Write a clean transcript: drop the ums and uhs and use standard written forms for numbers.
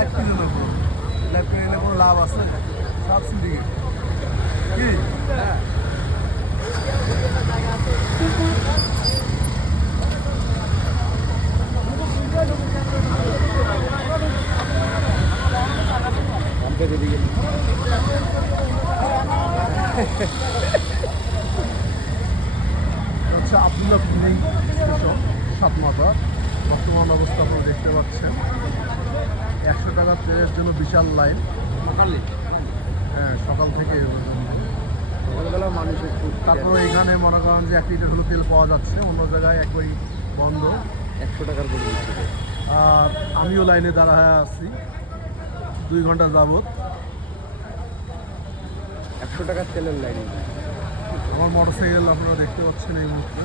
Live কি জন্য করবো? লাইভ করে এলে কোনো লাভ আছে? সব সিন্ডিকেট কি? হচ্ছে আব্দুল্লাহ ফিলিং স্টেশন সাতমাথা। বর্তমান অবস্থা আপনারা দেখতে পাচ্ছেন। 100 টাকা তেলের জন্য বিশাল লাইন। হ্যাঁ, সকাল থেকে সকালবেলা মানুষের খুব তারপরে এখানে মনে করেন যে 1 লিটার হলো তেল পাওয়া যাচ্ছে, অন্য জায়গায় একবারই বন্ধ। 100 টাকার করে দিচ্ছে। আর আমিও লাইনে দাঁড়ায় আছি 2 ঘন্টা যাবত। 100 টাকার তেলের লাইন। আমার মোটরসাইকেল আপনারা দেখতে পাচ্ছেন এই মুহূর্তে।